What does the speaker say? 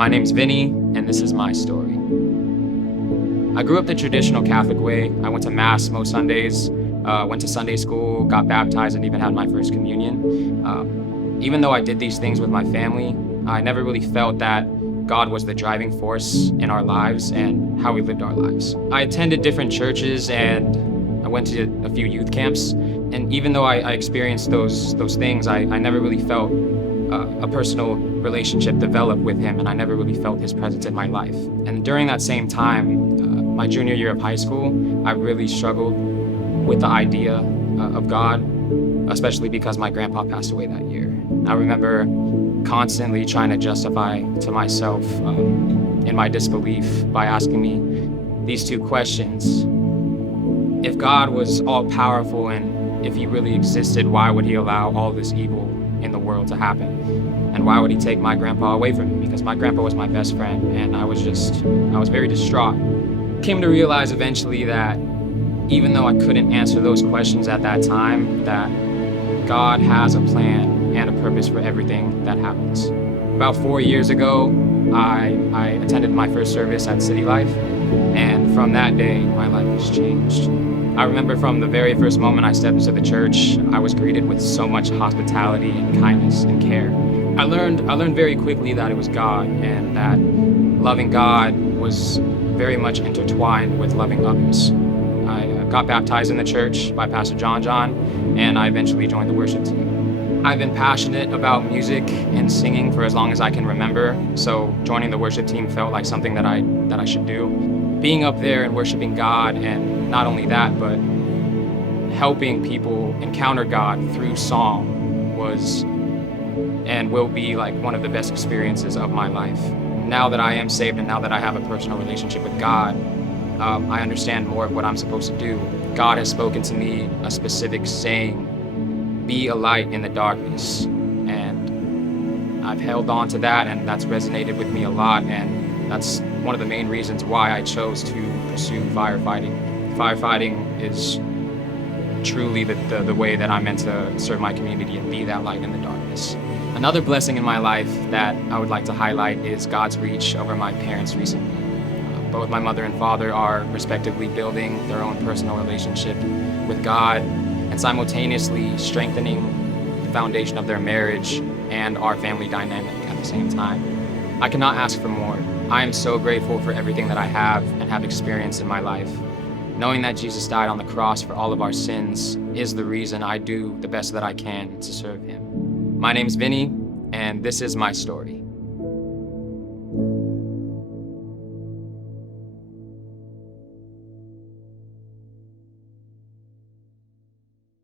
My name's Vinny, and this is my story. I grew up the traditional Catholic way. I went to Mass most Sundays, went to Sunday school, got baptized, and even had my first communion. Even though I did these things with my family, I never really felt that God was the driving force in our lives and how we lived our lives. I attended different churches and I went to a few youth camps. And even though I experienced those things, I never really felt a personal relationship develop with him, and I never really felt his presence in my life. And during that same time, my junior year of high school, I really struggled with the idea of God, especially because my grandpa passed away that year. I remember constantly trying to justify to myself in my disbelief by asking me these two questions. If God was all powerful and if he really existed, why would he allow all this evil in the world to happen? And why would he take my grandpa away from me? Because my grandpa was my best friend, and I was very distraught. Came to realize eventually that even though I couldn't answer those questions at that time, that God has a plan and a purpose for everything that happens. About 4 years ago, I attended my first service at City Life, and from that day, my life has changed. I remember from the very first moment I stepped into the church, I was greeted with so much hospitality and kindness and care. I learned very quickly that it was God, and that loving God was very much intertwined with loving others. I got baptized in the church by Pastor John, and I eventually joined the worship team. I've been passionate about music and singing for as long as I can remember, so joining the worship team felt like something that I should do. Being up there and worshiping God, and not only that, but helping people encounter God through song was and will be like one of the best experiences of my life. Now that I am saved and now that I have a personal relationship with God, I understand more of what I'm supposed to do. God has spoken to me a specific saying, be a light in the darkness. And I've held on to that, and that's resonated with me a lot, and that's one of the main reasons why I chose to pursue firefighting. Firefighting is truly the way that I'm meant to serve my community and be that light in the darkness. Another blessing in my life that I would like to highlight is God's reach over my parents recently. Both my mother and father are respectively building their own personal relationship with God and simultaneously strengthening the foundation of their marriage and our family dynamic at the same time. I cannot ask for more. I am so grateful for everything that I have and have experienced in my life. Knowing that Jesus died on the cross for all of our sins is the reason I do the best that I can to serve him. My name's Vinny, and this is my story.